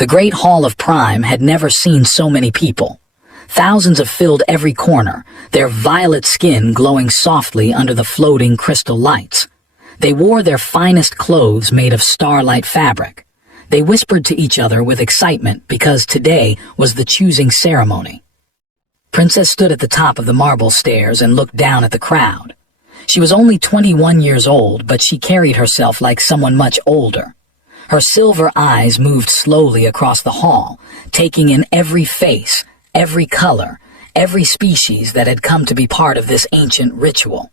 The Great Hall of Prime had never seen so many people. Thousands have filled every corner, their violet skin glowing softly under the floating crystal lights. They wore their finest clothes made of starlight fabric. They whispered to each other with excitement because today was the choosing ceremony. Princess stood at the top of the marble stairs and looked down at the crowd. She was only 21 years old, but she carried herself like someone much older. Her silver eyes moved slowly across the hall, taking in every face, every color, every species that had come to be part of this ancient ritual.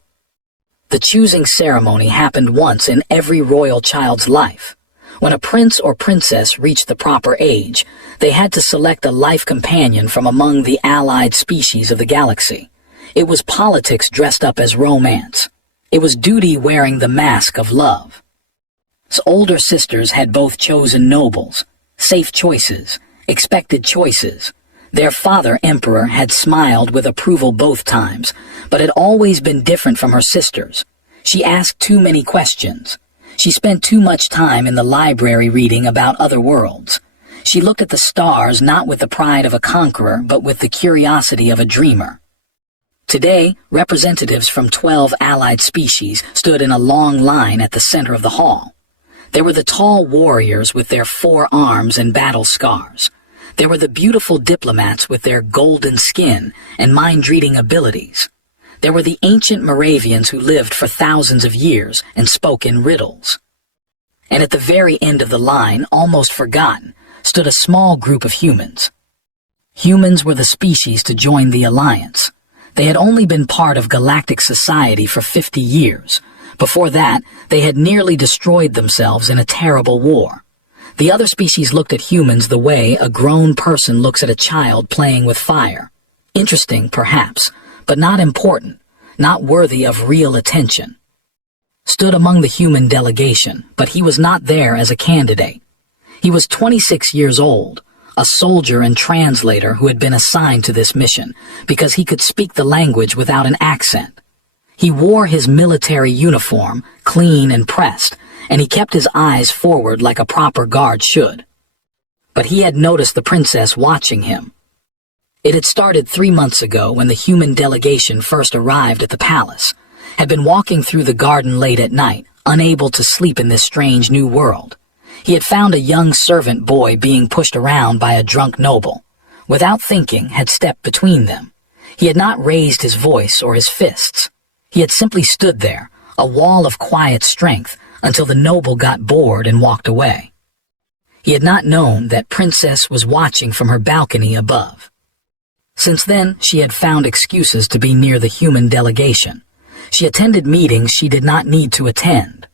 The choosing ceremony happened once in every royal child's life. When a prince or princess reached the proper age, they had to select a life companion from among the allied species of the galaxy. It was politics dressed up as romance. It was duty wearing the mask of love. Older sisters had both chosen nobles, safe choices, expected choices. Their father, Emperor, had smiled with approval both times, but had always been different from her sisters. She asked too many questions. She spent too much time in the library reading about other worlds. She looked at the stars not with the pride of a conqueror, but with the curiosity of a dreamer. Today, representatives from 12 allied species stood in a long line at the center of the hall. There were the tall warriors with their 4 arms and battle scars. There were the beautiful diplomats with their golden skin and mind-reading abilities. There were the ancient Moravians who lived for thousands of years and spoke in riddles. And at the very end of the line, almost forgotten, stood a small group of humans. Humans were the species to join the alliance. They had only been part of galactic society for 50 years. Before that, they had nearly destroyed themselves in a terrible war. The other species looked at humans the way a grown person looks at a child playing with fire. Interesting, perhaps, but not important, not worthy of real attention. Stood among the human delegation, but he was not there as a candidate. He was 26 years old, a soldier and translator who had been assigned to this mission because he could speak the language without an accent. He wore his military uniform, clean and pressed, and he kept his eyes forward like a proper guard should. But he had noticed the princess watching him. It had started 3 months ago when the human delegation first arrived at the palace, had been walking through the garden late at night, unable to sleep in this strange new world. He had found a young servant boy being pushed around by a drunk noble. Without thinking, had stepped between them. He had not raised his voice or his fists. He had simply stood there, a wall of quiet strength, until the noble got bored and walked away. He had not known that Princess was watching from her balcony above. Since then, she had found excuses to be near the human delegation. She attended meetings she did not need to attend.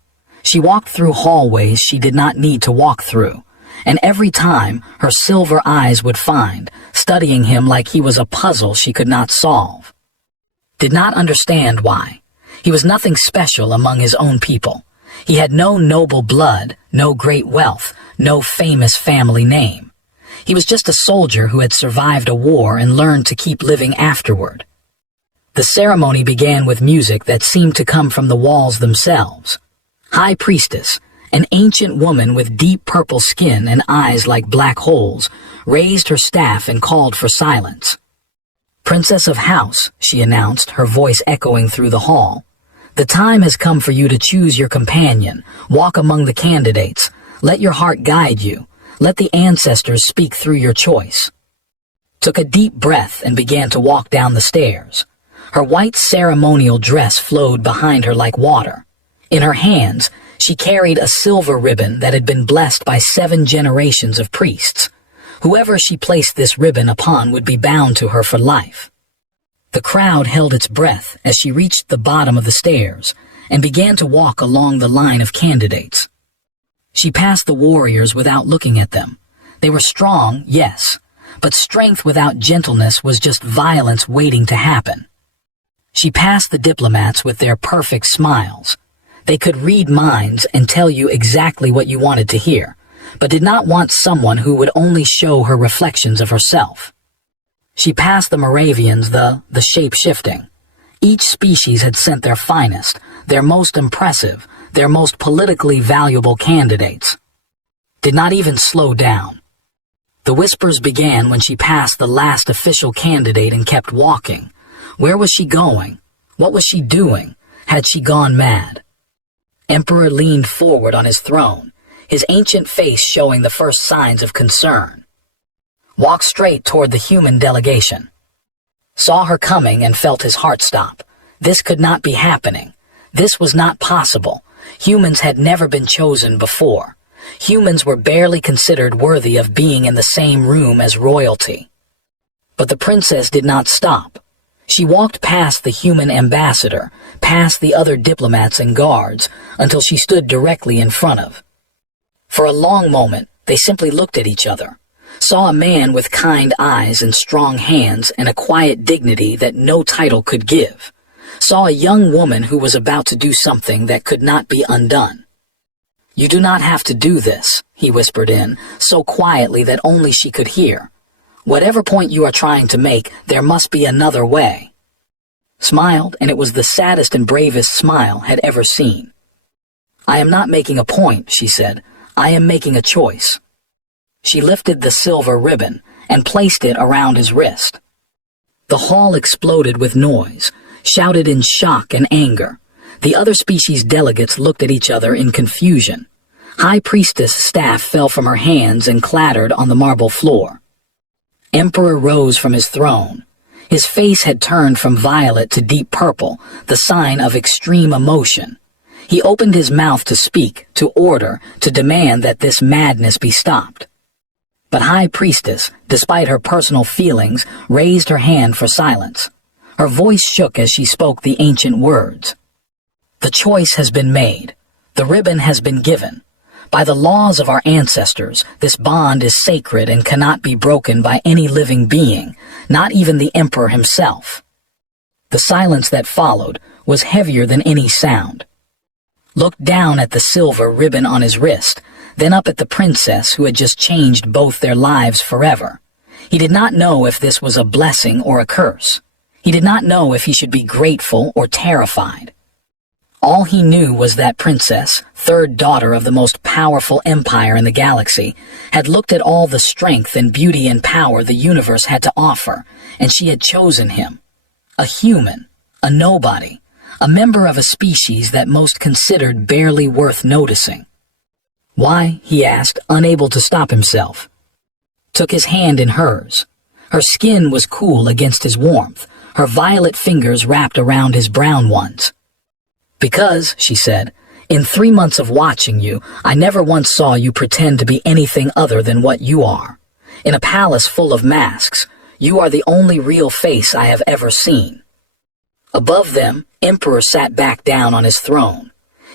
She walked through hallways she did not need to walk through, and every time her silver eyes would find, studying him like he was a puzzle she could not solve. Did not understand why. He was nothing special among his own people. He had no noble blood, no great wealth, no famous family name. He was just a soldier who had survived a war and learned to keep living afterward. The ceremony began with music that seemed to come from the walls themselves. High Priestess, an ancient woman with deep purple skin and eyes like black holes, raised her staff and called for silence. Princess of House, she announced, her voice echoing through the hall. The time has come for you to choose your companion. Walk among the candidates. Let your heart guide you. Let the ancestors speak through your choice. Took a deep breath and began to walk down the stairs. Her white ceremonial dress flowed behind her like water. In her hands, she carried a silver ribbon that had been blessed by 7 generations of priests. Whoever she placed this ribbon upon would be bound to her for life. The crowd held its breath as she reached the bottom of the stairs and began to walk along the line of candidates. She passed the warriors without looking at them. They were strong, yes, but strength without gentleness was just violence waiting to happen. She passed the diplomats with their perfect smiles. They could read minds and tell you exactly what you wanted to hear, but did not want someone who would only show her reflections of herself. She passed the Moravians, the shape-shifting. Each species had sent their finest, their most impressive, their most politically valuable candidates. Did not even slow down. The whispers began when she passed the last official candidate and kept walking. Where was she going? What was she doing? Had she gone mad? Emperor leaned forward on his throne, his ancient face showing the first signs of concern. Walked straight toward the human delegation. Saw her coming and felt his heart stop. This could not be happening. This was not possible. Humans had never been chosen before. Humans were barely considered worthy of being in the same room as royalty. But the princess did not stop. She walked past the human ambassador, past the other diplomats and guards, until she stood directly in front of. For a long moment, they simply looked at each other, saw a man with kind eyes and strong hands and a quiet dignity that no title could give, saw a young woman who was about to do something that could not be undone. "You do not have to do this," he whispered in, so quietly that only she could hear. "Whatever point you are trying to make, there must be another way." Smiled, and it was the saddest and bravest smile had ever seen. "I am not making a point," she said. "I am making a choice." She lifted the silver ribbon and placed it around his wrist. The hall exploded with noise, shouted in shock and anger. The other species delegates looked at each other in confusion. High Priestess' staff fell from her hands and clattered on the marble floor. Emperor rose from his throne. His face had turned from violet to deep purple, the sign of extreme emotion. He opened his mouth to speak, to order, to demand that this madness be stopped. But High Priestess, despite her personal feelings, raised her hand for silence. Her voice shook as she spoke the ancient words. "The choice has been made. The ribbon has been given. By the laws of our ancestors, this bond is sacred and cannot be broken by any living being, not even the emperor himself." The silence that followed was heavier than any sound. Looked down at the silver ribbon on his wrist, then up at the princess who had just changed both their lives forever. He did not know if this was a blessing or a curse. He did not know if he should be grateful or terrified. All he knew was that Princess, third daughter of the most powerful empire in the galaxy, had looked at all the strength and beauty and power the universe had to offer, and she had chosen him. A human, a nobody, a member of a species that most considered barely worth noticing. "Why?" he asked, unable to stop himself. Took his hand in hers. Her skin was cool against his warmth, her violet fingers wrapped around his brown ones. "Because," she said, "in 3 months of watching you, I never once saw you pretend to be anything other than what you are. In a palace full of masks, you are the only real face I have ever seen." Above them, Emperor sat back down on his throne.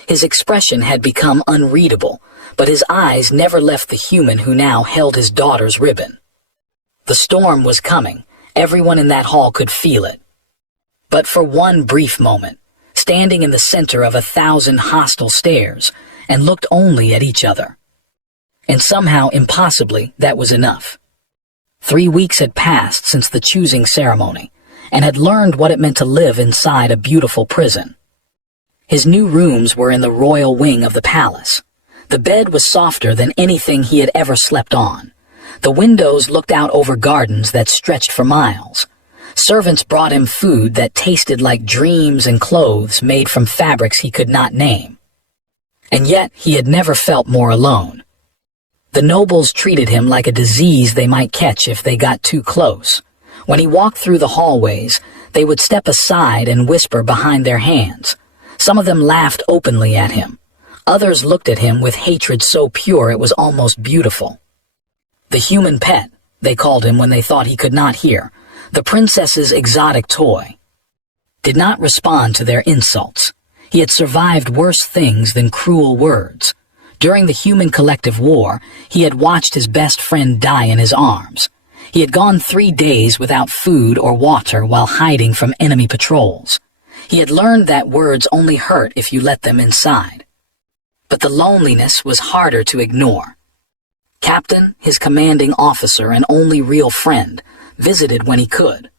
His expression had become unreadable, but his eyes never left the human who now held his daughter's ribbon. The storm was coming. Everyone in that hall could feel it. But for one brief moment, standing in the center of 1,000 hostile stares, and looked only at each other. And somehow, impossibly, that was enough. 3 weeks had passed since the choosing ceremony, and had learned what it meant to live inside a beautiful prison. His new rooms were in the royal wing of the palace. The bed was softer than anything he had ever slept on. The windows looked out over gardens that stretched for miles. Servants brought him food that tasted like dreams and clothes made from fabrics he could not name. And yet he had never felt more alone. The nobles treated him like a disease they might catch if they got too close. When he walked through the hallways, they would step aside and whisper behind their hands. Some of them laughed openly at him. Others looked at him with hatred so pure it was almost beautiful. The human pet, they called him when they thought he could not hear. The princess's exotic toy. Did not respond to their insults. He had survived worse things than cruel words. During the human collective war, he had watched his best friend die in his arms. He had gone 3 days without food or water while hiding from enemy patrols. He had learned that words only hurt if you let them inside. But the loneliness was harder to ignore. Captain, his commanding officer and only real friend, visited when he could,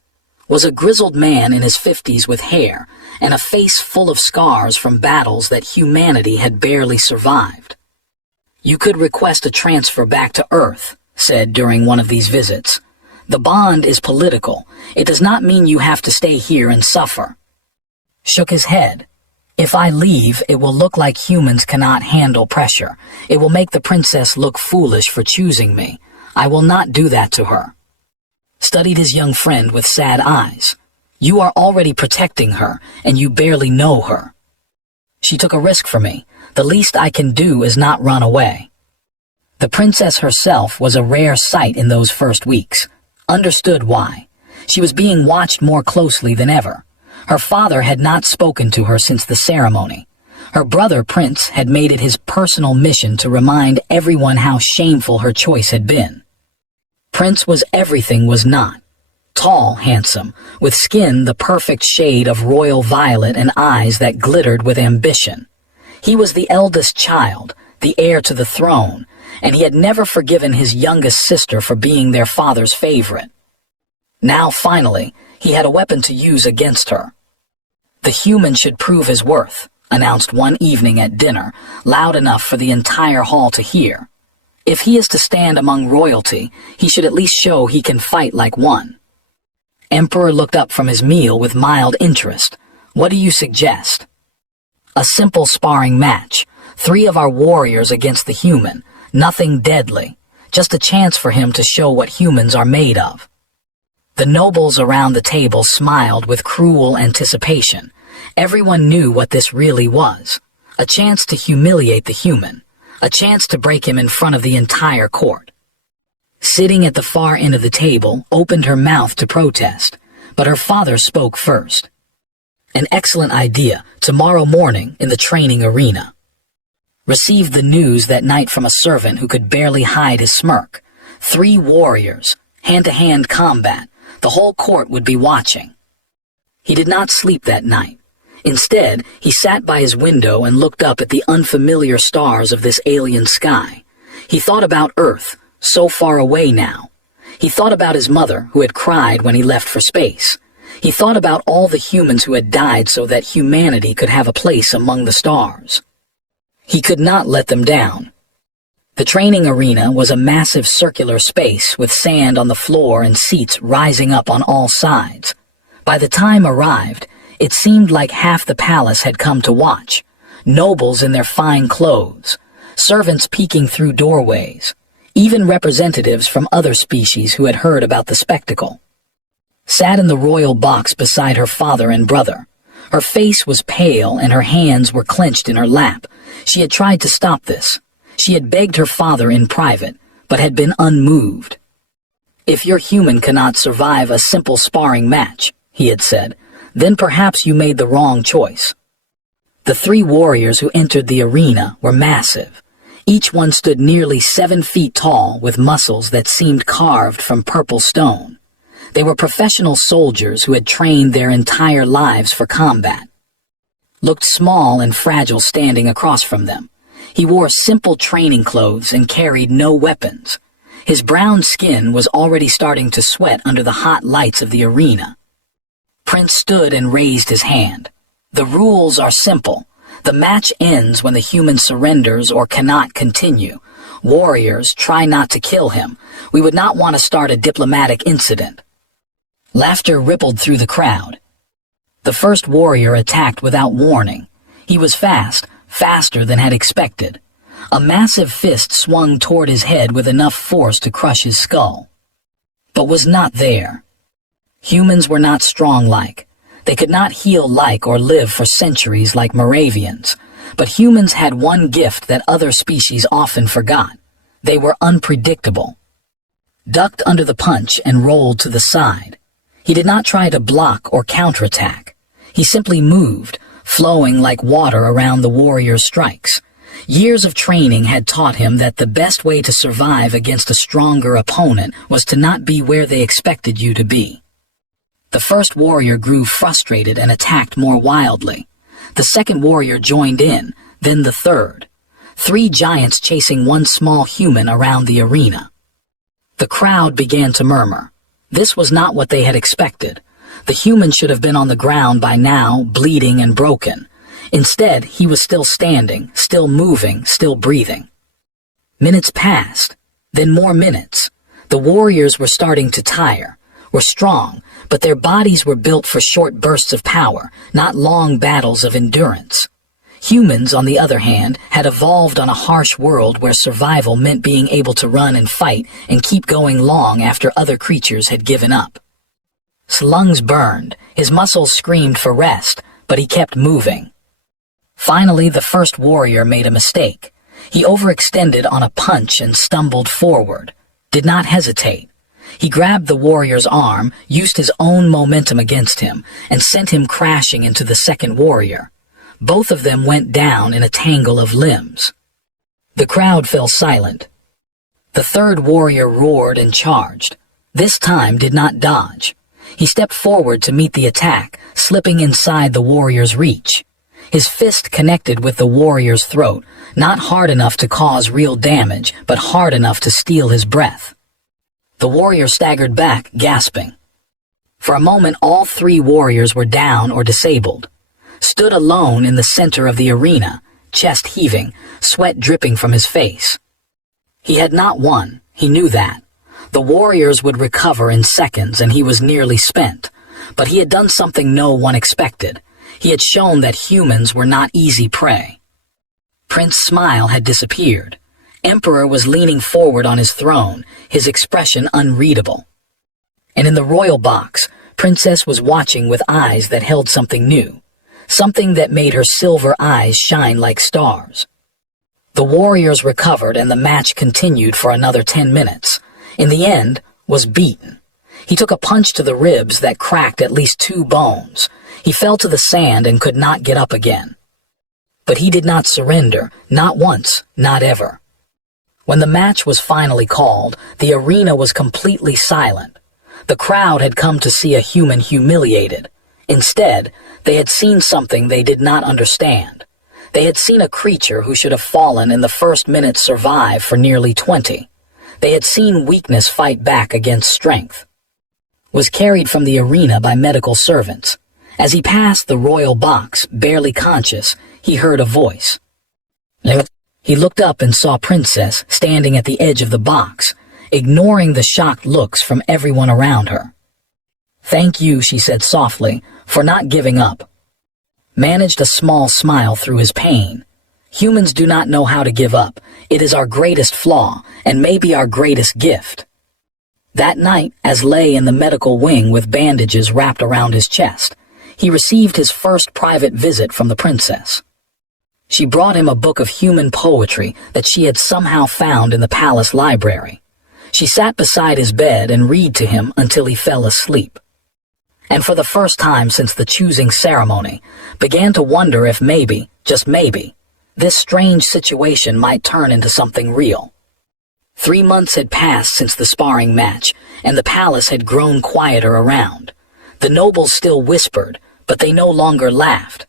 was a grizzled man in his 50s with hair and a face full of scars from battles that humanity had barely survived. "You could request a transfer back to Earth," said during one of these visits. "The bond is political. It does not mean you have to stay here and suffer." Shook his head. "If I leave, it will look like humans cannot handle pressure. It will make the princess look foolish for choosing me. I will not do that to her." Studied his young friend with sad eyes. "You are already protecting her, and you barely know her." "She took a risk for me. The least I can do is not run away." The princess herself was a rare sight in those first weeks. Understood why. She was being watched more closely than ever. Her father had not spoken to her since the ceremony. Her brother, Prince, had made it his personal mission to remind everyone how shameful her choice had been. Prince was everything was not. Tall, handsome, with skin the perfect shade of royal violet and eyes that glittered with ambition. He was the eldest child, the heir to the throne, and he had never forgiven his youngest sister for being their father's favorite. Now, finally, he had a weapon to use against her. "The human should prove his worth," announced one evening at dinner, loud enough for the entire hall to hear. "If he is to stand among royalty, he should at least show he can fight like one." Emperor looked up from his meal with mild interest. "What do you suggest?" "A simple sparring match. 3 of our warriors against the human. Nothing deadly. Just a chance for him to show what humans are made of." The nobles around the table smiled with cruel anticipation. Everyone knew what this really was. A chance to humiliate the human. A chance to break him in front of the entire court. Sitting at the far end of the table, opened her mouth to protest, but her father spoke first. "An excellent idea, tomorrow morning in the training arena." Received the news that night from a servant who could barely hide his smirk. 3 warriors, hand-to-hand combat. The whole court would be watching. He did not sleep that night. Instead, he sat by his window and looked up at the unfamiliar stars of this alien sky. He thought about Earth, so far away now. He thought about his mother, who had cried when he left for space. He thought about all the humans who had died so that humanity could have a place among the stars. He could not let them down. The training arena was a massive circular space with sand on the floor and seats rising up on all sides. By the time arrived, it seemed like half the palace had come to watch. Nobles in their fine clothes, servants peeking through doorways, even representatives from other species who had heard about the spectacle. Sat in the royal box beside her father and brother. Her face was pale and her hands were clenched in her lap. She had tried to stop this. She had begged her father in private, but had been unmoved. "If your human cannot survive a simple sparring match," he had said, "then perhaps you made the wrong choice." The 3 warriors who entered the arena were massive. Each one stood nearly 7 feet tall with muscles that seemed carved from purple stone. They were professional soldiers who had trained their entire lives for combat. Looked small and fragile standing across from them. He wore simple training clothes and carried no weapons. His brown skin was already starting to sweat under the hot lights of the arena. Prince stood and raised his hand. "The rules are simple. The match ends when the human surrenders or cannot continue. Warriors, try not to kill him. We would not want to start a diplomatic incident." Laughter rippled through the crowd. The first warrior attacked without warning. He was fast, faster than had expected. A massive fist swung toward his head with enough force to crush his skull. But was not there. Humans were not strong-like. They could not heal like or live for centuries like Moravians. But humans had one gift that other species often forgot. They were unpredictable. Ducked under the punch and rolled to the side. He did not try to block or counterattack. He simply moved, flowing like water around the warrior's strikes. Years of training had taught him that the best way to survive against a stronger opponent was to not be where they expected you to be. The first warrior grew frustrated and attacked more wildly. The second warrior joined in, then the third. 3 giants chasing one small human around the arena. The crowd began to murmur. This was not what they had expected. The human should have been on the ground by now, bleeding and broken. Instead, he was still standing, still moving, still breathing. Minutes passed. Then more minutes. The warriors were starting to tire, were strong, but their bodies were built for short bursts of power, not long battles of endurance. Humans, on the other hand, had evolved on a harsh world where survival meant being able to run and fight and keep going long after other creatures had given up. His lungs burned, his muscles screamed for rest, but he kept moving. Finally, the first warrior made a mistake. He overextended on a punch and stumbled forward, did not hesitate. He grabbed the warrior's arm, used his own momentum against him, and sent him crashing into the second warrior. Both of them went down in a tangle of limbs. The crowd fell silent. The third warrior roared and charged. This time did not dodge. He stepped forward to meet the attack, slipping inside the warrior's reach. His fist connected with the warrior's throat, not hard enough to cause real damage, but hard enough to steal his breath. The warrior staggered back, gasping. For a moment, all three warriors were down or disabled. Stood alone in the center of the arena, chest heaving, sweat dripping from his face. He had not won, he knew that. The warriors would recover in seconds and he was nearly spent. But he had done something no one expected. He had shown that humans were not easy prey. Prince's smile had disappeared. Emperor was leaning forward on his throne, his expression unreadable. And in the royal box, Princess was watching with eyes that held something new. Something that made her silver eyes shine like stars. The warriors recovered and the match continued for another 10 minutes. In the end, was beaten. He took a punch to the ribs that cracked at least 2 bones. He fell to the sand and could not get up again. But he did not surrender, not once, not ever. When the match was finally called, the arena was completely silent. The crowd had come to see a human humiliated. Instead, they had seen something they did not understand. They had seen a creature who should have fallen in the first minute survive for nearly 20. They had seen weakness fight back against strength. Was carried from the arena by medical servants. As he passed the royal box, barely conscious, he heard a voice. He looked up and saw Princess standing at the edge of the box, ignoring the shocked looks from everyone around her. "Thank you," she said softly, "for not giving up." Managed a small smile through his pain. Humans do not know how to give up. It is our greatest flaw, and maybe our greatest gift. That night, as lay in the medical wing with bandages wrapped around his chest, he received his first private visit from the princess. She brought him a book of human poetry that she had somehow found in the palace library. She sat beside his bed and read to him until he fell asleep. And for the first time since the choosing ceremony, began to wonder if maybe, just maybe, this strange situation might turn into something real. 3 months had passed since the sparring match, and the palace had grown quieter around. The nobles still whispered, but they no longer laughed.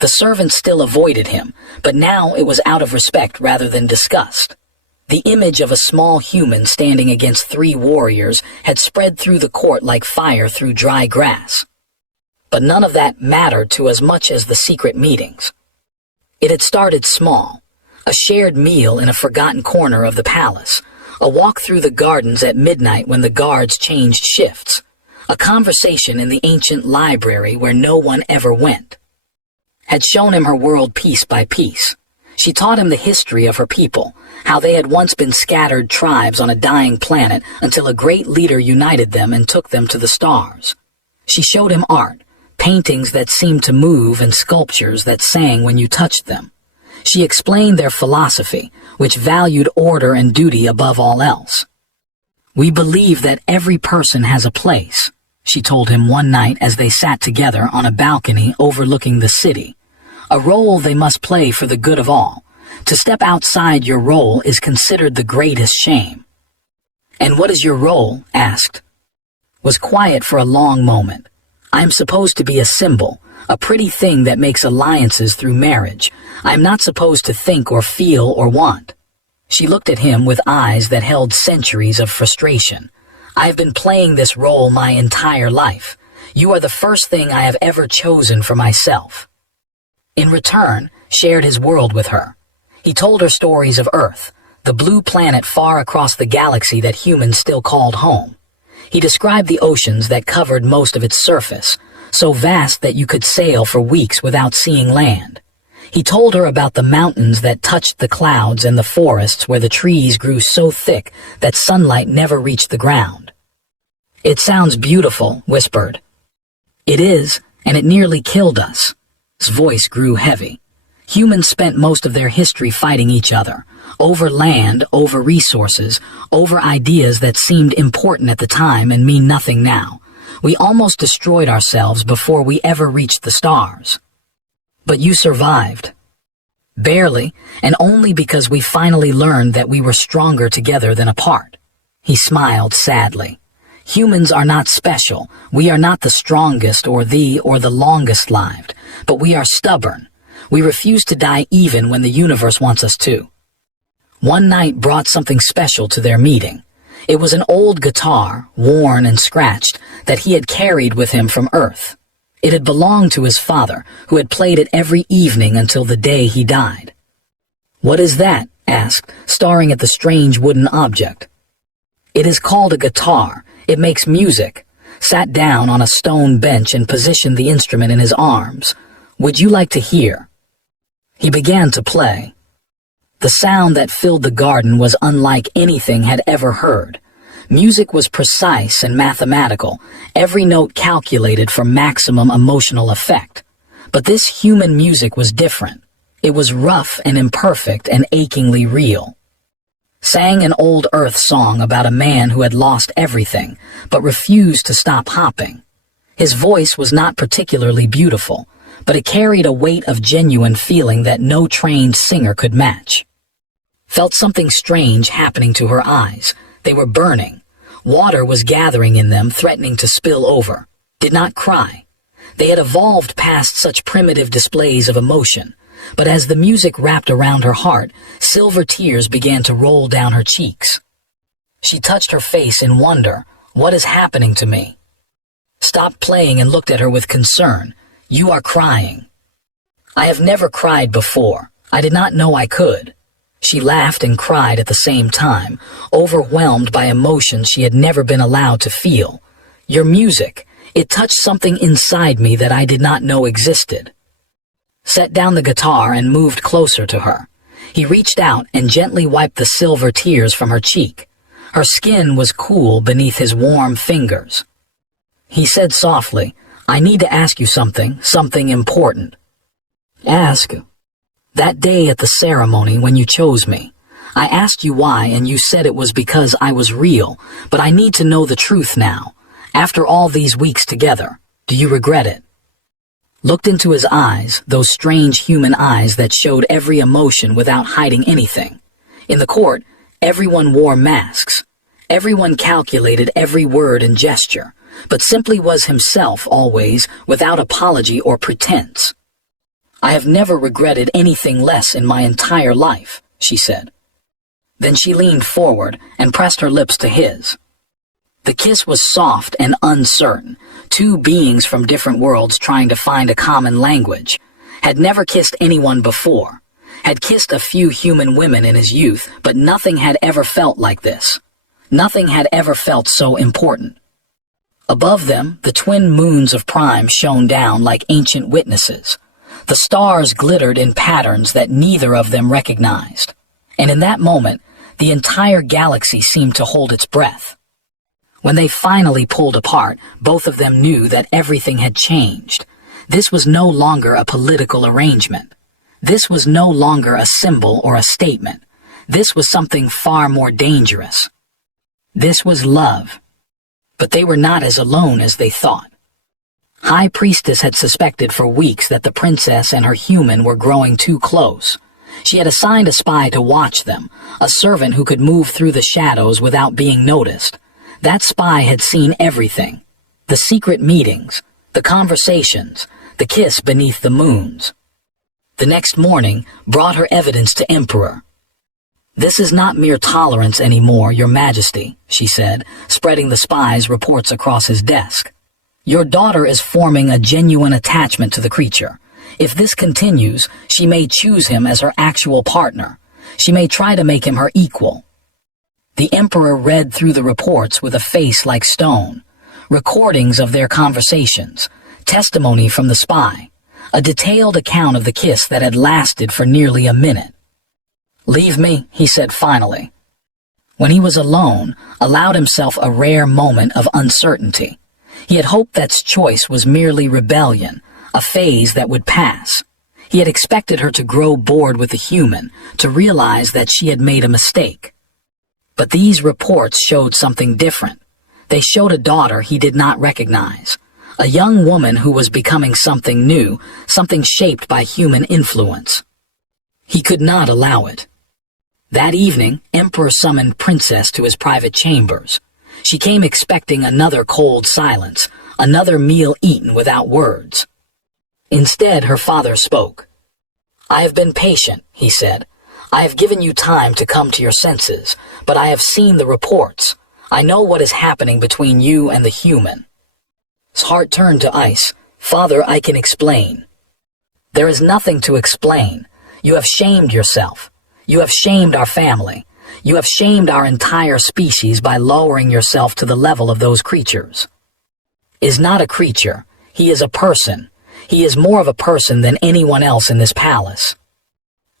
The servants still avoided him, but now it was out of respect rather than disgust. The image of a small human standing against 3 warriors had spread through the court like fire through dry grass. But none of that mattered to as much as the secret meetings. It had started small, a shared meal in a forgotten corner of the palace, a walk through the gardens at midnight when the guards changed shifts, a conversation in the ancient library where no one ever went. Had shown him her world piece by piece. She taught him the history of her people, how they had once been scattered tribes on a dying planet until a great leader united them and took them to the stars. She showed him art, paintings that seemed to move and sculptures that sang when you touched them. She explained their philosophy, which valued order and duty above all else. "We believe that every person has a place," she told him one night as they sat together on a balcony overlooking the city. "A role they must play for the good of all. To step outside your role is considered the greatest shame." "And what is your role?" asked. Was quiet for a long moment. "I am supposed to be a symbol, a pretty thing that makes alliances through marriage. I am not supposed to think or feel or want." She looked at him with eyes that held centuries of frustration. "I have been playing this role my entire life. You are the first thing I have ever chosen for myself." In return, shared his world with her. He told her stories of Earth, the blue planet far across the galaxy that humans still called home. He described the oceans that covered most of its surface, so vast that you could sail for weeks without seeing land. He told her about the mountains that touched the clouds and the forests where the trees grew so thick that sunlight never reached the ground. "It sounds beautiful," whispered. "It is, and it nearly killed us." His voice grew heavy. Humans spent most of their history fighting each other, over land, over resources, over ideas that seemed important at the time and mean nothing now. We almost destroyed ourselves before we ever reached the stars. But you survived. Barely, and only because we finally learned that we were stronger together than apart. He smiled sadly. Humans are not special. We are not the strongest or the longest lived, but we are stubborn. We refuse to die even when the universe wants us to. One night brought something special to their meeting. It was an old guitar, worn and scratched, that he had carried with him from Earth. It had belonged to his father, who had played it every evening until the day he died. "What is that?" asked, staring at the strange wooden object. "It is called a guitar. It makes music." Sat down on a stone bench and positioned the instrument in his arms. "Would you like to hear?" He began to play. The sound that filled the garden was unlike anything had ever heard. Music was precise and mathematical, every note calculated for maximum emotional effect. But this human music was different. It was rough and imperfect and achingly real. Sang an old Earth song about a man who had lost everything, but refused to stop hopping. His voice was not particularly beautiful, but it carried a weight of genuine feeling that no trained singer could match. Felt something strange happening to her eyes. They were burning. Water was gathering in them, threatening to spill over. Did not cry. They had evolved past such primitive displays of emotion, but as the music wrapped around her heart, silver tears began to roll down her cheeks. She touched her face in wonder. "What is happening to me?" Stopped playing and looked at her with concern. "You are crying." "I have never cried before. I did not know I could." She laughed and cried at the same time, overwhelmed by emotions she had never been allowed to feel. "Your music, it touched something inside me that I did not know existed." Set down the guitar and moved closer to her. He reached out and gently wiped the silver tears from her cheek. Her skin was cool beneath his warm fingers. He said softly, "I need to ask you something important." "Ask." "That day at the ceremony when you chose me, I asked you why and you said it was because I was real, but I need to know the truth now. After all these weeks together, do you regret it?" Looked into his eyes, those strange human eyes that showed every emotion without hiding anything. In the court, everyone wore masks. Everyone calculated every word and gesture, but simply was himself always, without apology or pretense. "I have never regretted anything less in my entire life," she said. Then she leaned forward and pressed her lips to his. The kiss was soft and uncertain, two beings from different worlds trying to find a common language. Had never kissed anyone before. Had kissed a few human women in his youth, but nothing had ever felt like this. Nothing had ever felt so important. Above them, the twin moons of Prime shone down like ancient witnesses. The stars glittered in patterns that neither of them recognized. And in that moment, the entire galaxy seemed to hold its breath. When they finally pulled apart, both of them knew that everything had changed. This was no longer a political arrangement. This was no longer a symbol or a statement. This was something far more dangerous. This was love. But they were not as alone as they thought. High Priestess had suspected for weeks that the princess and her human were growing too close. She had assigned a spy to watch them, a servant who could move through the shadows without being noticed. That spy had seen everything. The secret meetings, the conversations, the kiss beneath the moons. The next morning brought her evidence to Emperor. "This is not mere tolerance anymore, Your Majesty," she said, spreading the spy's reports across his desk. "Your daughter is forming a genuine attachment to the creature. If this continues, she may choose him as her actual partner. She may try to make him her equal. The emperor read through the reports with a face like stone. Recordings of their conversations, testimony from the spy, a detailed account of the kiss that had lasted for nearly a minute. "Leave me," he said finally. When he was alone, allowed himself a rare moment of uncertainty. He had hoped that choice was merely rebellion, a phase that would pass. He had expected her to grow bored with the human, to realize that she had made a mistake. But these reports showed something different. They showed a daughter he did not recognize, a young woman who was becoming something new, something shaped by human influence. He could not allow it. That evening, Emperor summoned Princess to his private chambers. She came expecting another cold silence, another meal eaten without words. Instead, her father spoke. "I have been patient," he said. "I have given you time to come to your senses, but I have seen the reports. I know what is happening between you and the human." His heart turned to ice. "Father, I can explain." "There is nothing to explain. You have shamed yourself. You have shamed our family. You have shamed our entire species by lowering yourself to the level of those creatures." "Is not a creature. He is a person. He is more of a person than anyone else in this palace."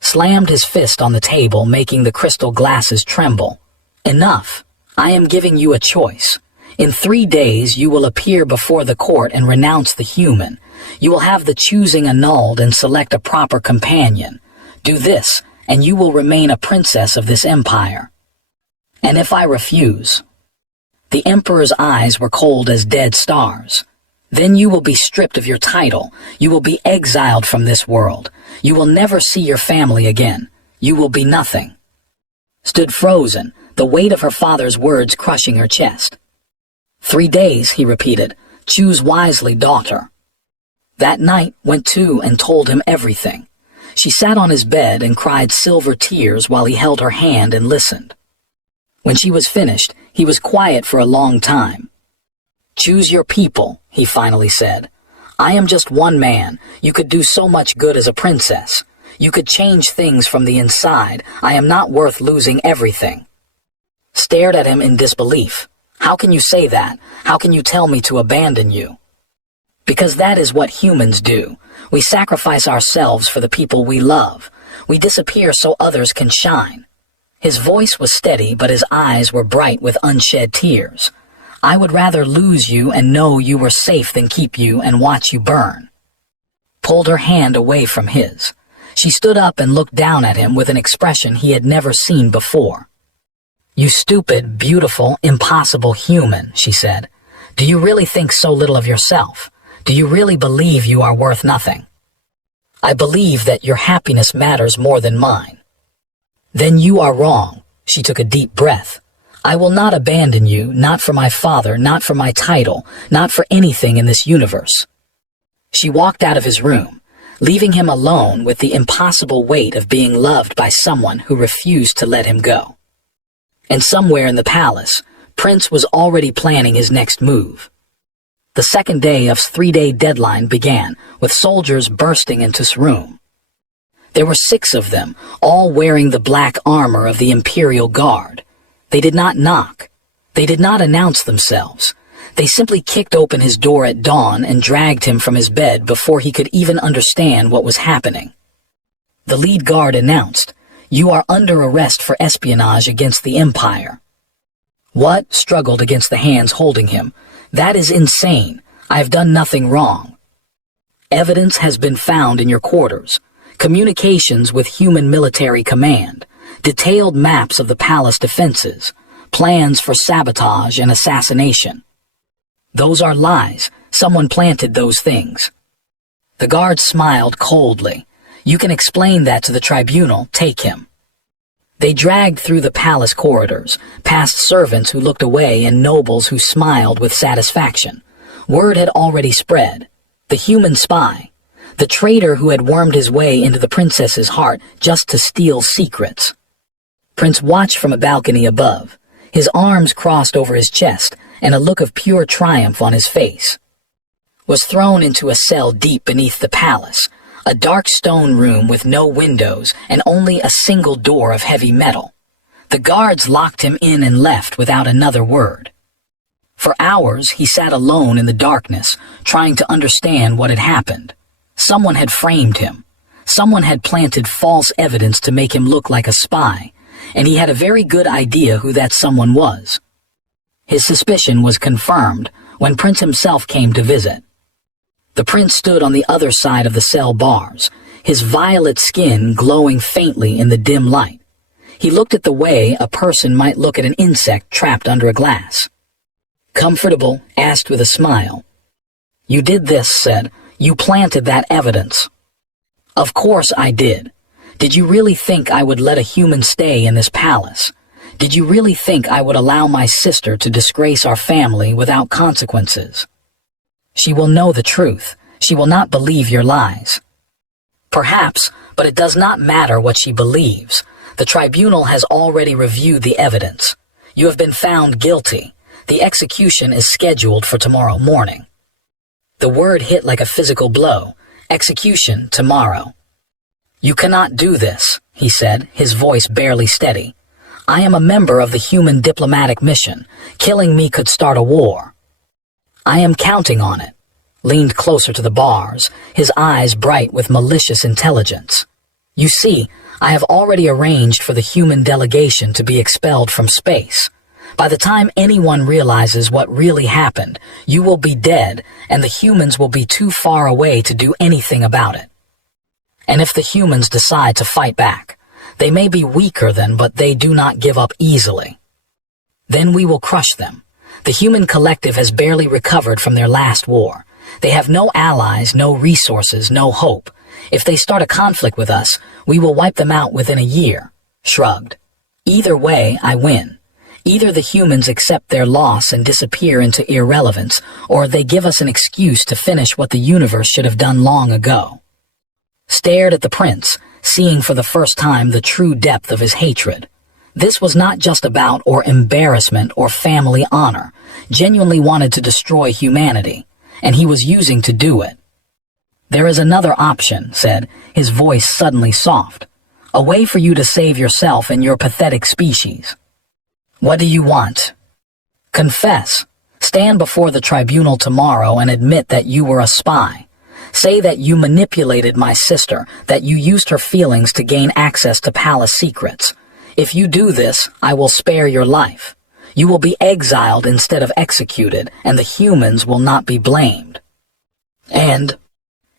Slammed his fist on the table, making the crystal glasses tremble. "Enough. I am giving you a choice. In 3 days you will appear before the court and renounce the human. You will have the choosing annulled and select a proper companion. Do this, and you will remain a princess of this empire. And if I refuse?" The emperor's eyes were cold as dead stars. "Then you will be stripped of your title. You will be exiled from this world. You will never see your family again. You will be nothing." Stood frozen, the weight of her father's words crushing her chest. 3 days, he repeated. "Choose wisely, daughter." That night went to and told him everything. She sat on his bed and cried silver tears while he held her hand and listened. When she was finished, he was quiet for a long time. "Choose your people," he finally said. "I am just one man. You could do so much good as a princess. You could change things from the inside. I am not worth losing everything." Stared at him in disbelief. "How can you say that? How can you tell me to abandon you?" "Because that is what humans do. We sacrifice ourselves for the people we love. We disappear so others can shine." His voice was steady, but his eyes were bright with unshed tears. "I would rather lose you and know you were safe than keep you and watch you burn." Pulled her hand away from his. She stood up and looked down at him with an expression he had never seen before. "You stupid, beautiful, impossible human," she said. "Do you really think so little of yourself? Do you really believe you are worth nothing?" "I believe that your happiness matters more than mine." "Then you are wrong." She took a deep breath. "I will not abandon you, not for my father, not for my title, not for anything in this universe." She walked out of his room, leaving him alone with the impossible weight of being loved by someone who refused to let him go. And somewhere in the palace, Prince was already planning his next move. The second day of his 3-day deadline began, with soldiers bursting into his room. There were 6 of them, all wearing the black armor of the Imperial Guard. They did not knock. They did not announce themselves. They simply kicked open his door at dawn and dragged him from his bed before he could even understand what was happening. The lead guard announced, "You are under arrest for espionage against the Empire." "What?" struggled against the hands holding him. "That is insane. I have done nothing wrong." "Evidence has been found in your quarters. Communications with human military command, detailed maps of the palace defenses, plans for sabotage and assassination." "Those are lies. Someone planted those things." The guard smiled coldly. "You can explain that to the tribunal. Take him." They dragged through the palace corridors, past servants who looked away and nobles who smiled with satisfaction. Word had already spread. The human spy, the traitor who had wormed his way into the princess's heart just to steal secrets. Prince watched from a balcony above, his arms crossed over his chest and a look of pure triumph on his face. Was thrown into a cell deep beneath the palace, A dark stone room with no windows and only a single door of heavy metal. The guards locked him in and left without another word. For hours, he sat alone in the darkness, trying to understand what had happened. Someone had framed him. Someone had planted false evidence to make him look like a spy, and he had a very good idea who that someone was. His suspicion was confirmed when Prince himself came to visit. The prince stood on the other side of the cell bars, his violet skin glowing faintly in the dim light. He looked at the way a person might look at an insect trapped under a glass. Comfortable, asked with a smile. "You did this," said. "You planted that evidence." "Of course I did. Did you really think I would let a human stay in this palace? Did you really think I would allow my sister to disgrace our family without consequences? She will know the truth. She will not believe your lies." "Perhaps, but it does not matter what she believes. The tribunal has already reviewed the evidence. You have been found guilty. The execution is scheduled for tomorrow morning." The word hit like a physical blow. Execution tomorrow. "You cannot do this," he said, his voice barely steady. "I am a member of the human diplomatic mission. Killing me could start a war." "I am counting on it," leaned closer to the bars, his eyes bright with malicious intelligence. "You see, I have already arranged for the human delegation to be expelled from space. By the time anyone realizes what really happened, you will be dead, and the humans will be too far away to do anything about it. And if the humans decide to fight back, they may be weaker than, but they do not give up easily. Then we will crush them. The human collective has barely recovered from their last war. They have no allies, no resources, no hope. If they start a conflict with us, we will wipe them out within a year." Shrugged. "Either way, I win. Either the humans accept their loss and disappear into irrelevance, or they give us an excuse to finish what the universe should have done long ago." Stared at the prince, seeing for the first time the true depth of his hatred. This was not just about or embarrassment or family honor, genuinely wanted to destroy humanity, and he was using to do it. "There is another option," said, his voice suddenly soft. "A way for you to save yourself and your pathetic species." "What do you want?" "Confess. Stand before the tribunal tomorrow and admit that you were a spy. Say that you manipulated my sister, that you used her feelings to gain access to palace secrets. If you do this, I will spare your life. You will be exiled instead of executed, and the humans will not be blamed. And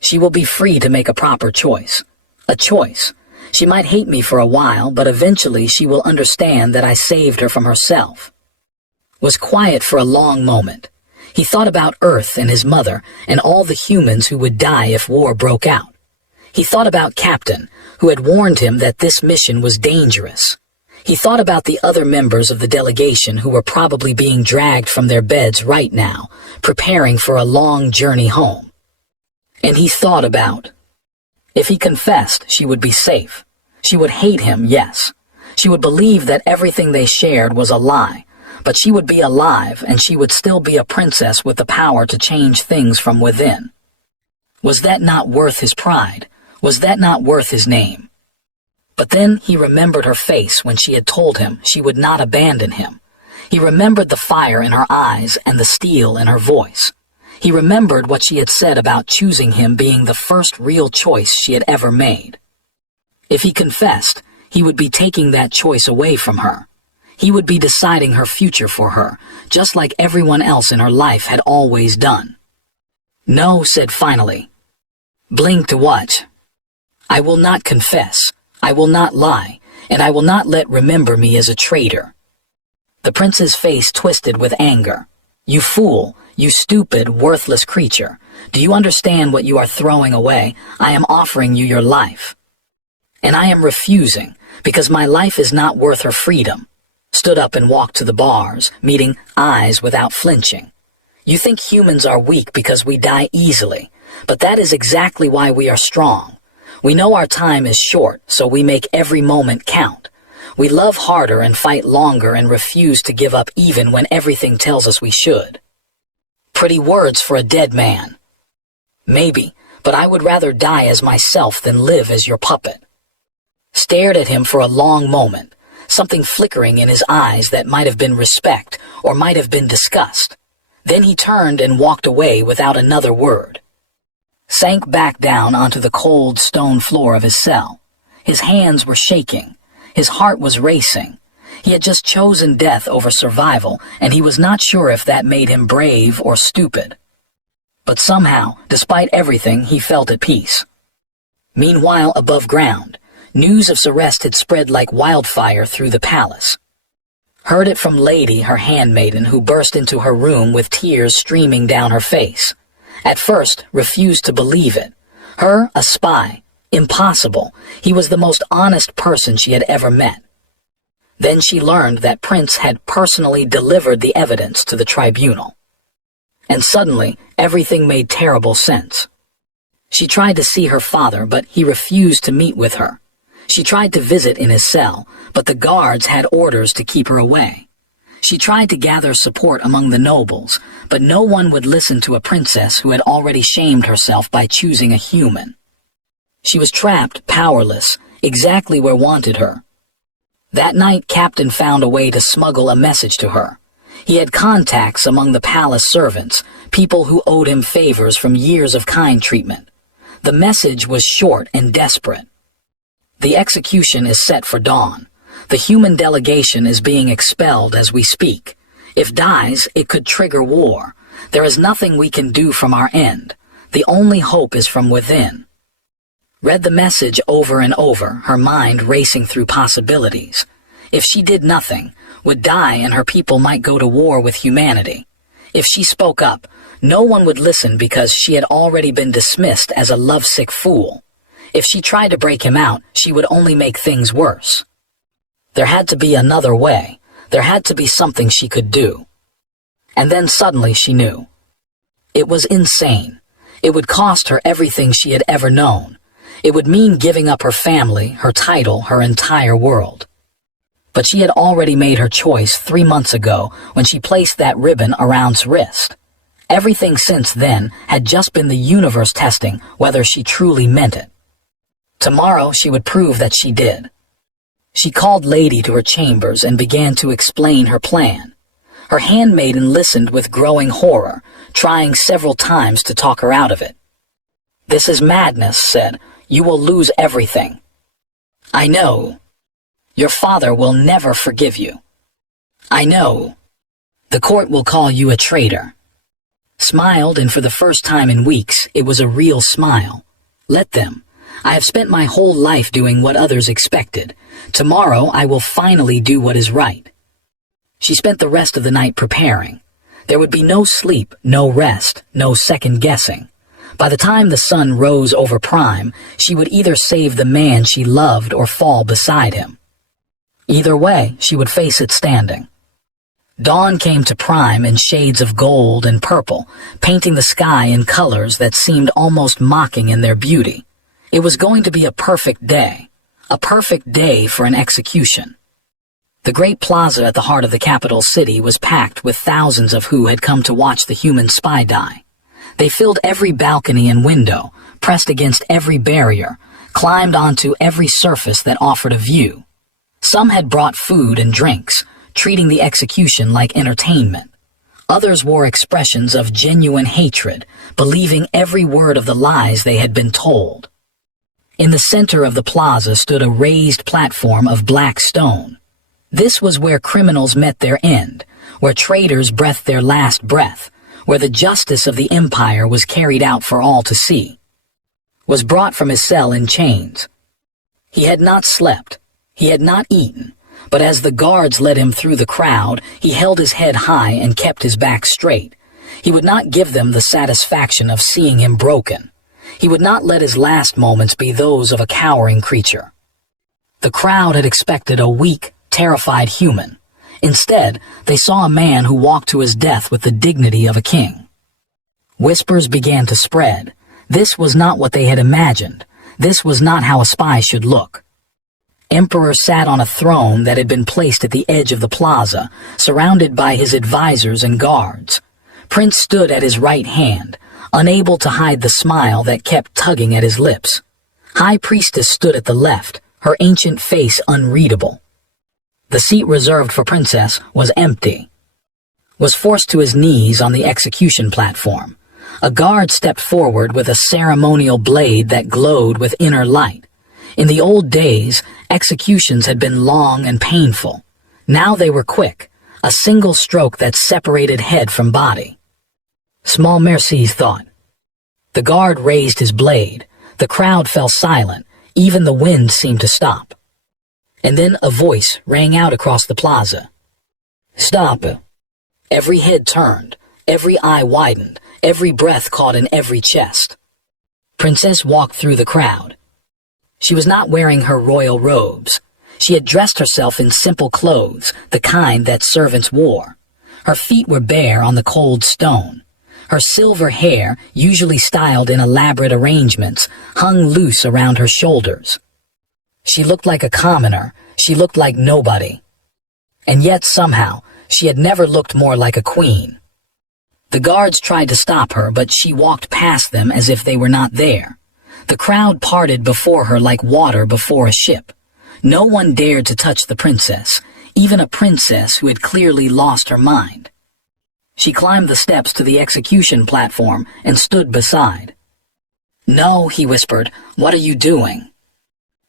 she will be free to make a proper choice. A choice. She might hate me for a while, but eventually she will understand that I saved her from herself." Was quiet for a long moment. He thought about Earth and his mother and all the humans who would die if war broke out. He thought about Captain, who had warned him that this mission was dangerous. He thought about the other members of the delegation who were probably being dragged from their beds right now, preparing for a long journey home. And he thought about, if he confessed, she would be safe. She would hate him, yes. She would believe that everything they shared was a lie, but she would be alive and she would still be a princess with the power to change things from within. Was that not worth his pride? Was that not worth his name? But then he remembered her face when she had told him she would not abandon him. He remembered the fire in her eyes and the steel in her voice. He remembered what she had said about choosing him being the first real choice she had ever made. If he confessed, he would be taking that choice away from her. He would be deciding her future for her, just like everyone else in her life had always done. "No," said finally. "Blink to what?" "I will not confess. I will not lie, and I will not let remember me as a traitor." The prince's face twisted with anger. "You fool, you stupid, worthless creature. Do you understand what you are throwing away? I am offering you your life. And I am refusing, because my life is not worth her freedom." Stood up and walked to the bars, meeting eyes without flinching. "You think humans are weak because we die easily, but that is exactly why we are strong. We know our time is short, so we make every moment count. We love harder and fight longer and refuse to give up even when everything tells us we should." Pretty words for a dead man. Maybe, but I would rather die as myself than live as your puppet." Stared at him for a long moment, something flickering in his eyes that might have been respect or might have been disgust. Then he turned and walked away without another word. Sank back down onto the cold stone floor of his cell. His hands were shaking. His heart was racing. He had just chosen death over survival, and he was not sure if that made him brave or stupid. But somehow, despite everything, he felt at peace. Meanwhile, above ground, news of Celeste had spread like wildfire through the palace. Heard it from Lady, her handmaiden, who burst into her room with tears streaming down her face. At first, refused to believe it. Her, a spy. Impossible. He was the most honest person she had ever met. Then she learned that Prince had personally delivered the evidence to the tribunal. And suddenly, everything made terrible sense. She tried to see her father, but he refused to meet with her. She tried to visit in his cell, but the guards had orders to keep her away. She tried to gather support among the nobles, but no one would listen to a princess who had already shamed herself by choosing a human. She was trapped, powerless, exactly where wanted her. That night, Captain found a way to smuggle a message to her. He had contacts among the palace servants, people who owed him favors from years of kind treatment. The message was short and desperate. "The execution is set for dawn. The human delegation is being expelled as we speak. If dies, it could trigger war. There is nothing we can do from our end. The only hope is from within." Read the message over and over, her mind racing through possibilities. If she did nothing, would die and her people might go to war with humanity. If she spoke up, no one would listen because she had already been dismissed as a lovesick fool. If she tried to break him out, she would only make things worse. There had to be another way. There had to be something she could do. And then suddenly she knew. It was insane. It would cost her everything she had ever known. It would mean giving up her family, her title, her entire world. But she had already made her choice 3 months ago when she placed that ribbon around her wrist. Everything since then had just been the universe testing whether she truly meant it. Tomorrow she would prove that she did. She called Lady to her chambers and began to explain her plan. Her handmaiden listened with growing horror, trying several times to talk her out of it. "This is madness," said. "You will lose everything." "I know. Your father will never forgive you." "I know. The court will call you a traitor." Smiled, and for the first time in weeks, it was a real smile. "Let them. I have spent my whole life doing what others expected. Tomorrow I will finally do what is right." She spent the rest of the night preparing. There would be no sleep, no rest, no second guessing. By the time the sun rose over prime, she would either save the man she loved or fall beside him. Either way, she would face it standing. Dawn came to prime in shades of gold and purple, painting the sky in colors that seemed almost mocking in their beauty. It was going to be a perfect day for an execution. The great plaza at the heart of the capital city was packed with thousands of who had come to watch the human spy die. They filled every balcony and window, pressed against every barrier, climbed onto every surface that offered a view. Some had brought food and drinks, treating the execution like entertainment. Others wore expressions of genuine hatred, believing every word of the lies they had been told. In the center of the plaza stood a raised platform of black stone. This was where criminals met their end, where traitors breathed their last breath, where the justice of the empire was carried out for all to see. Was brought from his cell in chains. He had not slept, he had not eaten, but as the guards led him through the crowd, he held his head high and kept his back straight. He would not give them the satisfaction of seeing him broken. He would not let his last moments be those of a cowering creature. The crowd had expected a weak, terrified human. Instead, they saw a man who walked to his death with the dignity of a king. Whispers began to spread. This was not what they had imagined. This was not how a spy should look. Emperor sat on a throne that had been placed at the edge of the plaza, surrounded by his advisors and guards. Prince stood at his right hand. unable to hide the smile that kept tugging at his lips. High Priestess stood at the left, her ancient face unreadable. The seat reserved for Princess was empty. Was forced to his knees on the execution platform. A guard stepped forward with a ceremonial blade that glowed with inner light. In the old days, executions had been long and painful. Now they were quick, a single stroke that separated head from body. Small mercies thought. The guard raised his blade. The crowd fell silent. Even the wind seemed to stop. And then a voice rang out across the plaza. "Stop!" Every head turned, every eye widened, every breath caught in every chest. Princess walked through the crowd. She was not wearing her royal robes. She had dressed herself in simple clothes, the kind that servants wore. Her feet were bare on the cold stone. Her silver hair, usually styled in elaborate arrangements, hung loose around her shoulders. She looked like a commoner. She looked like nobody. And yet somehow, she had never looked more like a queen. The guards tried to stop her, but she walked past them as if they were not there. The crowd parted before her like water before a ship. No one dared to touch the princess, even a princess who had clearly lost her mind. She climbed the steps to the execution platform and stood beside. "No," he whispered, "what are you doing?"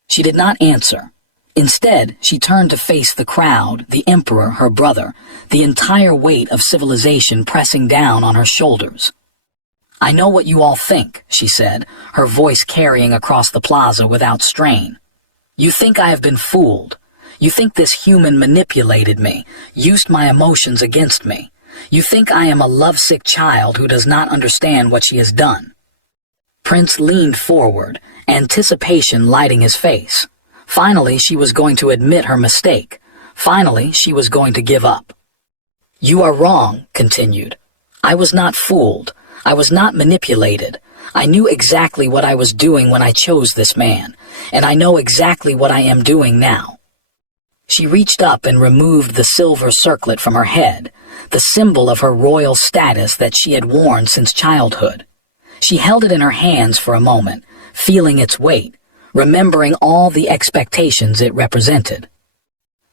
She did not answer. Instead, she turned to face the crowd, the emperor, her brother, the entire weight of civilization pressing down on her shoulders. "I know what you all think," she said, her voice carrying across the plaza without strain. "You think I have been fooled. You think this human manipulated me, used my emotions against me. You think I am a lovesick child who does not understand what she has done." Prince leaned forward, anticipation lighting his face. Finally, she was going to admit her mistake. Finally, she was going to give up. "You are wrong," continued. "I was not fooled. I was not manipulated. I knew exactly what I was doing when I chose this man, and I know exactly what I am doing now." She reached up and removed the silver circlet from her head, the symbol of her royal status that she had worn since childhood. She held it in her hands for a moment, feeling its weight, remembering all the expectations it represented.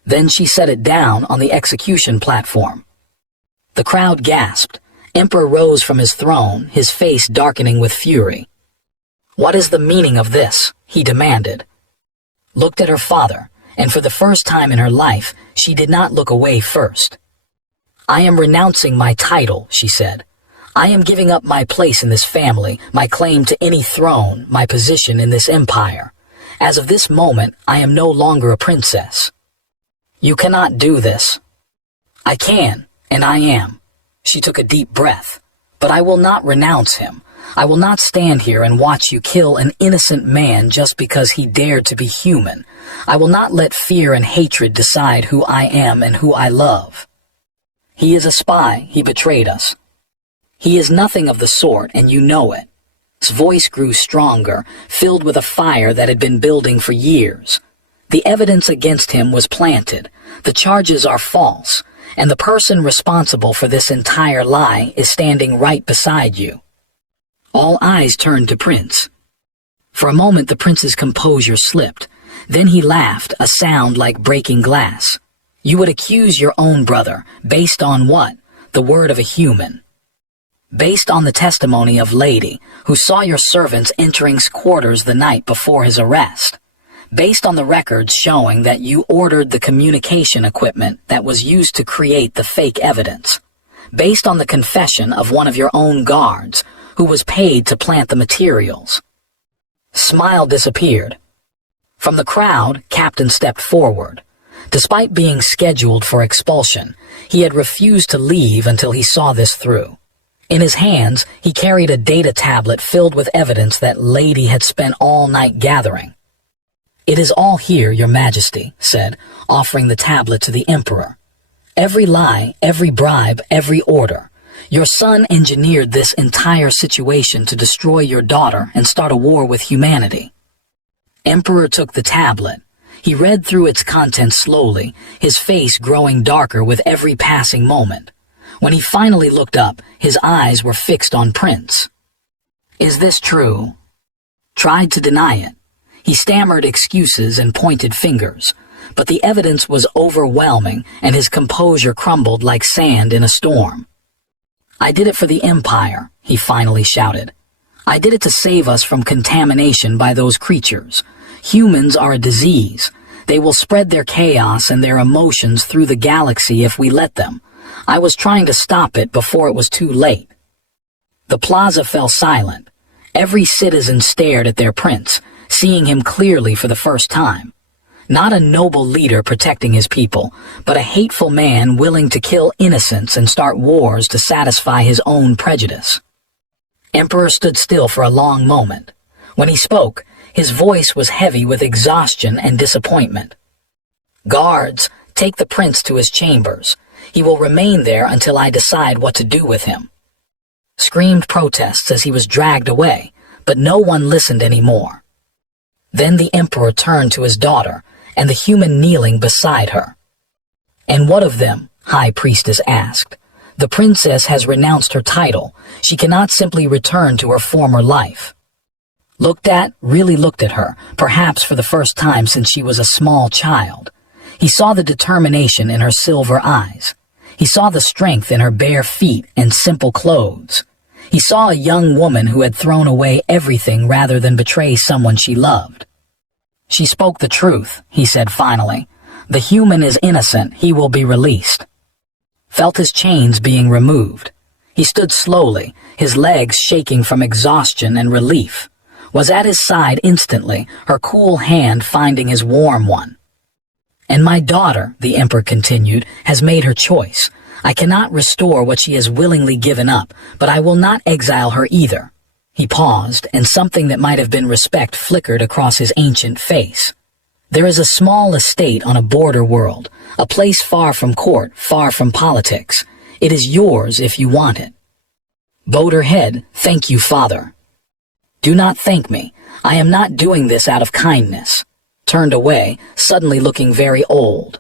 Then she set it down on the execution platform. The crowd gasped. Emperor rose from his throne, his face darkening with fury. "What is the meaning of this?" he demanded. Looked at her father, and for the first time in her life, she did not look away first. "I am renouncing my title," she said. "I am giving up my place in this family, my claim to any throne, my position in this empire. As of this moment, I am no longer a princess." "You cannot do this." "I can, and I am." She took a deep breath. "But I will not renounce him. I will not stand here and watch you kill an innocent man just because he dared to be human. I will not let fear and hatred decide who I am and who I love. He is a spy. He betrayed us. He is nothing of the sort, and you know it." His voice grew stronger, filled with a fire that had been building for years. "The evidence against him was planted. The charges are false, and the person responsible for this entire lie is standing right beside you." All eyes turned to Prince. For a moment the prince's composure slipped. Then he laughed, a sound like breaking glass. "You would accuse your own brother, based on what? The word of a human. Based on the testimony of Lady, who saw your servants entering quarters the night before his arrest. Based on the records showing that you ordered the communication equipment that was used to create the fake evidence. Based on the confession of one of your own guards, who was paid to plant the materials." Smile disappeared. From the crowd, Captain stepped forward. Despite being scheduled for expulsion, he had refused to leave until he saw this through. In his hands, he carried a data tablet filled with evidence that Lady had spent all night gathering. "It is all here, Your Majesty," said, offering the tablet to the Emperor. "Every lie, every bribe, every order. Your son engineered this entire situation to destroy your daughter and start a war with humanity." Emperor took the tablet. He read through its contents slowly, his face growing darker with every passing moment. When he finally looked up, his eyes were fixed on Prince. Is this true? Tried to deny it. He stammered excuses and pointed fingers, but the evidence was overwhelming and his composure crumbled like sand in a storm. I did it for the Empire, he finally shouted. I did it to save us from contamination by those creatures. Humans are a disease. They will spread their chaos and their emotions through the galaxy if we let them. I was trying to stop it before it was too late. The plaza fell silent. Every citizen stared at their prince, seeing him clearly for the first time. Not a noble leader protecting his people, but a hateful man willing to kill innocents and start wars to satisfy his own prejudice. Emperor stood still for a long moment. When he spoke, his voice was heavy with exhaustion and disappointment. Guards, take the prince to his chambers. He will remain there until I decide what to do with him. Screamed protests as he was dragged away, but no one listened anymore. Then the emperor turned to his daughter and the human kneeling beside her. And what of them? High Priestess asked. The princess has renounced her title. She cannot simply return to her former life. Really looked at her, perhaps for the first time since she was a small child. He saw the determination in her silver eyes. He saw the strength in her bare feet and simple clothes. He saw a young woman who had thrown away everything rather than betray someone she loved. She spoke the truth, he said finally. The human is innocent, he will be released. Felt his chains being removed. He stood slowly, his legs shaking from exhaustion and relief. Was at his side instantly, her cool hand finding his warm one. And my daughter, the emperor continued, has made her choice. I cannot restore what she has willingly given up, but I will not exile her either. He paused, and something that might have been respect flickered across his ancient face. There is a small estate on a border world, a place far from court, far from politics. It is yours if you want it. Bowed her head, thank you, father. Do not thank me. I am not doing this out of kindness. Turned away, suddenly looking very old.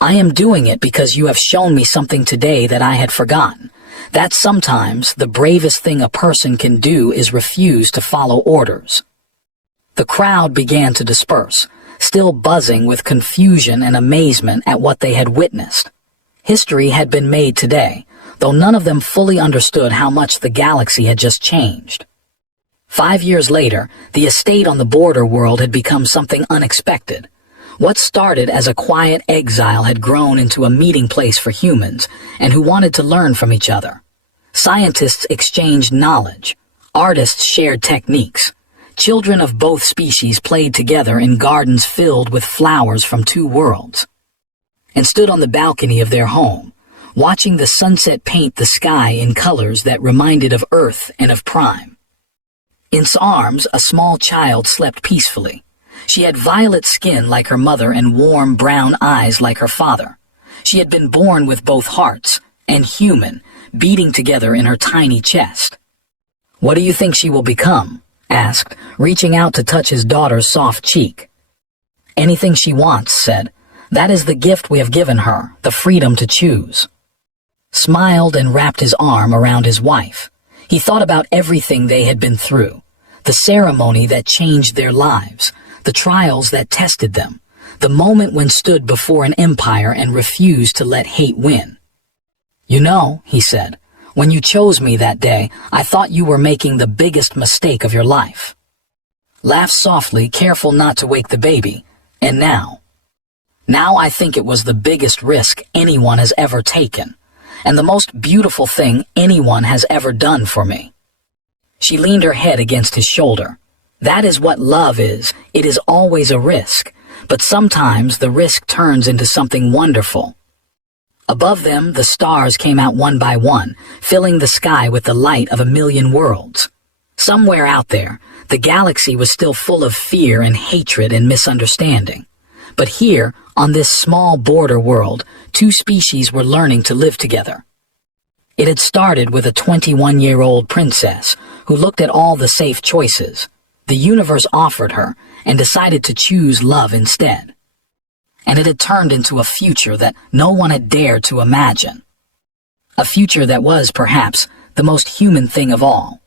I am doing it because you have shown me something today that I had forgotten. That sometimes the bravest thing a person can do is refuse to follow orders. The crowd began to disperse, still buzzing with confusion and amazement at what they had witnessed. History had been made today, though none of them fully understood how much the galaxy had just changed. 5 years later, the estate on the border world had become something unexpected. What started as a quiet exile had grown into a meeting place for humans and who wanted to learn from each other. Scientists exchanged knowledge. Artists shared techniques. Children of both species played together in gardens filled with flowers from two worlds, and stood on the balcony of their home, watching the sunset paint the sky in colors that reminded of Earth and of Prime. In its arms, a small child slept peacefully. She had violet skin like her mother and warm brown eyes like her father. She had been born with both hearts and human beating together in her tiny chest. What do you think she will become? Asked, reaching out to touch his daughter's soft cheek. Anything she wants, said. That is the gift we have given her, the freedom to choose. Smiled and wrapped his arm around his wife. He thought about everything they had been through, the ceremony that changed their lives, the trials that tested them, the moment when stood before an empire and refused to let hate win. You know, he said, when you chose me that day, I thought you were making the biggest mistake of your life. Laughed softly, careful not to wake the baby, and now I think it was the biggest risk anyone has ever taken, and the most beautiful thing anyone has ever done for me. She leaned her head against his shoulder. That is what love is. It is always a risk, but sometimes the risk turns into something wonderful. Above them, the stars came out one by one, filling the sky with the light of a million worlds. Somewhere out there, the galaxy was still full of fear and hatred and misunderstanding. But here, on this small border world, two species were learning to live together. It had started with a 21-year-old princess who looked at all the safe choices the universe offered her and decided to choose love instead. And it had turned into a future that no one had dared to imagine. A future that was, perhaps, the most human thing of all.